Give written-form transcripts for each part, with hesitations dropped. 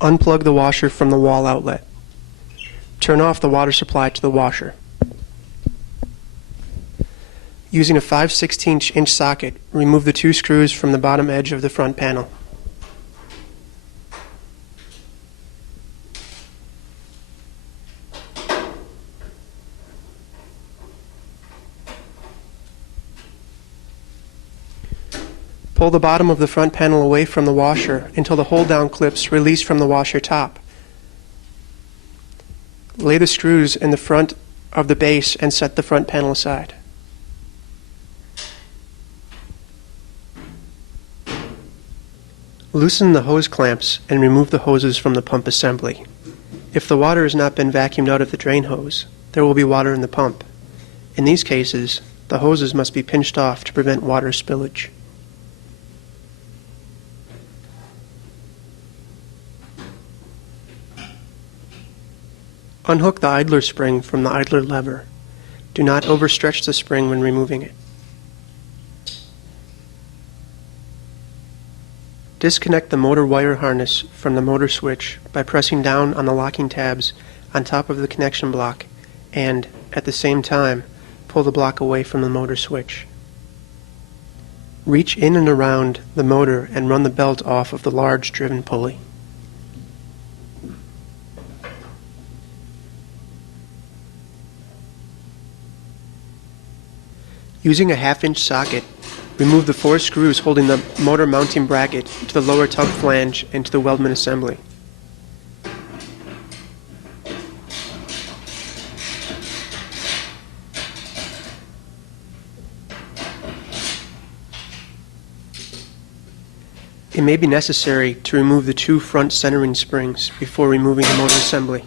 Unplug the washer from the wall outlet. Turn off the water supply to the washer. Using a 5/16" socket, remove the 2 screws from the bottom edge of the front panel. Pull the bottom of the front panel away from the washer until the hold-down clips release from the washer top. Lay the screws in the front of the base and set the front panel aside. Loosen the hose clamps and remove the hoses from the pump assembly. If the water has not been vacuumed out of the drain hose, there will be water in the pump. In these cases, the hoses must be pinched off to prevent water spillage. Unhook the idler spring from the idler lever. Do not overstretch the spring when removing it. Disconnect the motor wire harness from the motor switch by pressing down on the locking tabs on top of the connection block and, at the same time, pull the block away from the motor switch. Reach in and around the motor and run the belt off of the large driven pulley. Using a 1/2" socket, remove the 4 screws holding the motor mounting bracket to the lower tub flange and to the weldment assembly. It may be necessary to remove the 2 front centering springs before removing the motor assembly.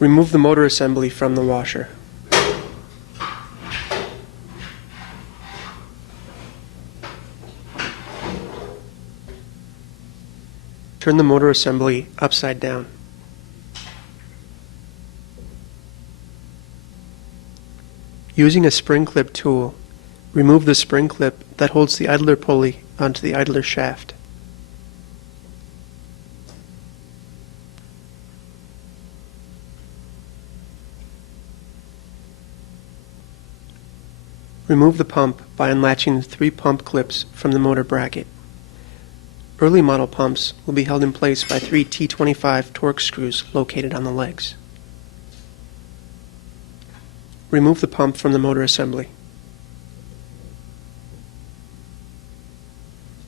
Remove the motor assembly from the washer. Turn the motor assembly upside down. Using a spring clip tool, remove the spring clip that holds the idler pulley onto the idler shaft. Remove the pump by unlatching the 3 pump clips from the motor bracket. Early model pumps will be held in place by 3 T25 Torx screws located on the legs. Remove the pump from the motor assembly.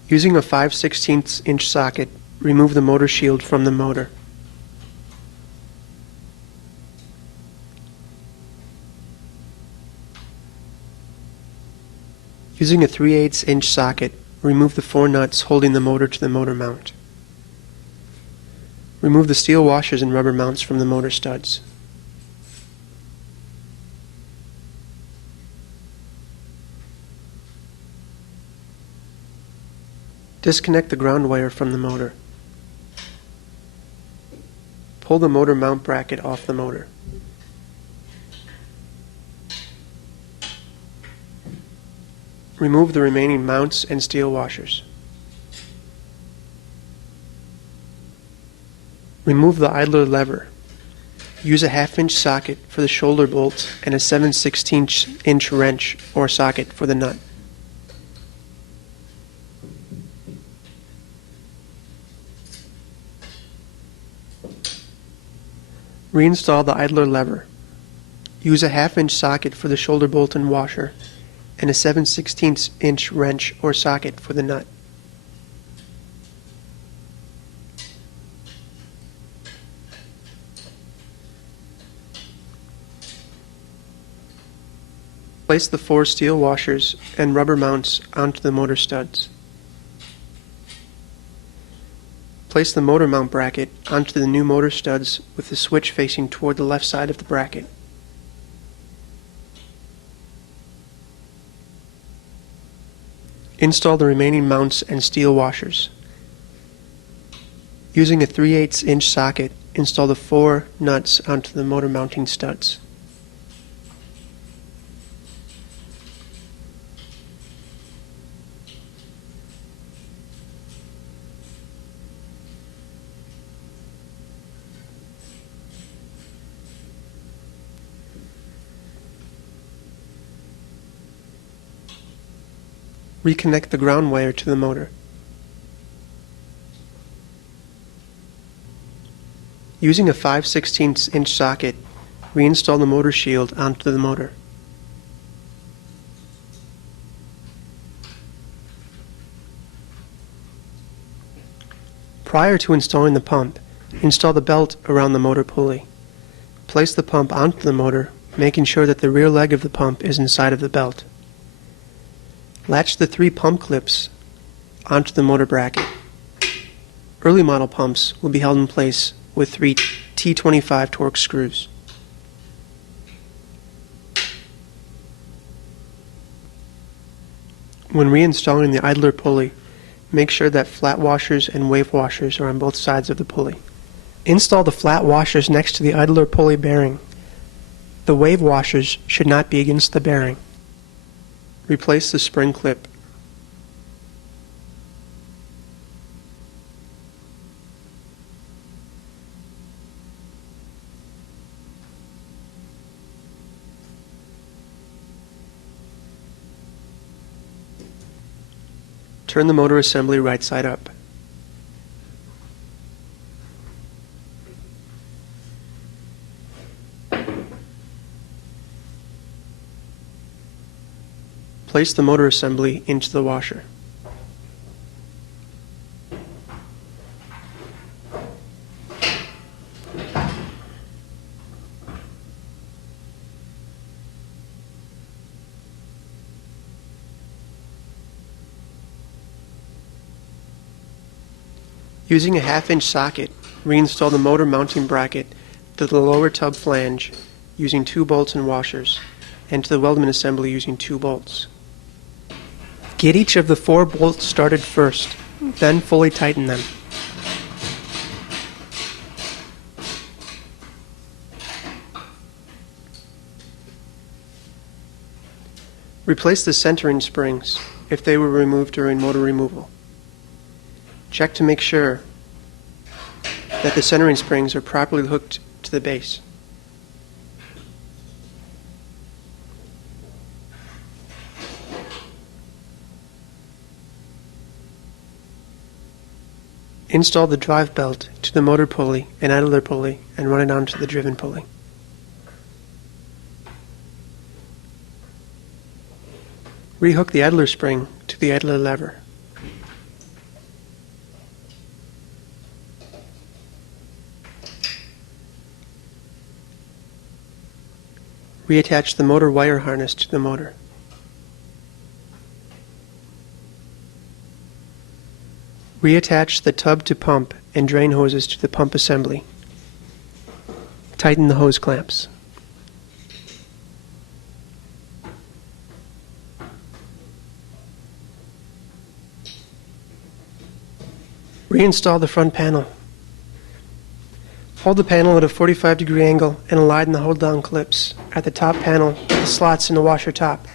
Using a 5/16" socket, remove the motor shield from the motor. Using a 3/8" socket, remove the 4 nuts holding the motor to the motor mount. Remove the steel washers and rubber mounts from the motor studs. Disconnect the ground wire from the motor. Pull the motor mount bracket off the motor. Remove the remaining mounts and steel washers. Remove the idler lever. Use a 1/2" socket for the shoulder bolt and a 7/16" wrench or socket for the nut. Reinstall the idler lever. Use a 1/2" socket for the shoulder bolt and washer and a 7/16" wrench or socket for the nut. Place the 4 steel washers and rubber mounts onto the motor studs. Place the motor mount bracket onto the new motor studs with the switch facing toward the left side of the bracket. Install the remaining mounts and steel washers. Using a 3/8" socket, install the 4 nuts onto the motor mounting studs. Reconnect the ground wire to the motor. Using a 5/16 inch socket, reinstall the motor shield onto the motor. Prior to installing the pump, install the belt around the motor pulley. Place the pump onto the motor, making sure that the rear leg of the pump is inside of the belt. Latch the 3 pump clips onto the motor bracket. Early model pumps will be held in place with 3 T25 Torx screws. When reinstalling the idler pulley, make sure that flat washers and wave washers are on both sides of the pulley. Install the flat washers next to the idler pulley bearing. The wave washers should not be against the bearing. Replace the spring clip. Turn the motor assembly right side up. Place the motor assembly into the washer. Using a 1/2 inch socket, reinstall the motor mounting bracket to the lower tub flange using 2 bolts and washers, and to the weldment assembly using 2 bolts. Get each of the 4 bolts started first, then fully tighten them. Replace the centering springs if they were removed during motor removal. Check to make sure that the centering springs are properly hooked to the base. Install the drive belt to the motor pulley and idler pulley and run it onto the driven pulley. Rehook the idler spring to the idler lever. Reattach the motor wire harness to the motor. Reattach the tub to pump and drain hoses to the pump assembly. Tighten the hose clamps. Reinstall the front panel. Hold the panel at a 45-degree angle and align the hold-down clips at the top panel with the slots in the washer top.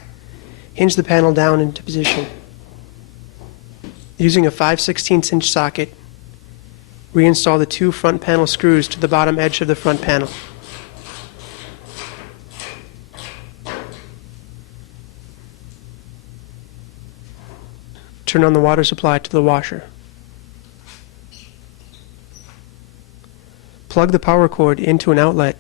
Hinge the panel down into position. Using a 5/16 inch socket, reinstall the 2 front panel screws to the bottom edge of the front panel. Turn on the water supply to the washer. Plug the power cord into an outlet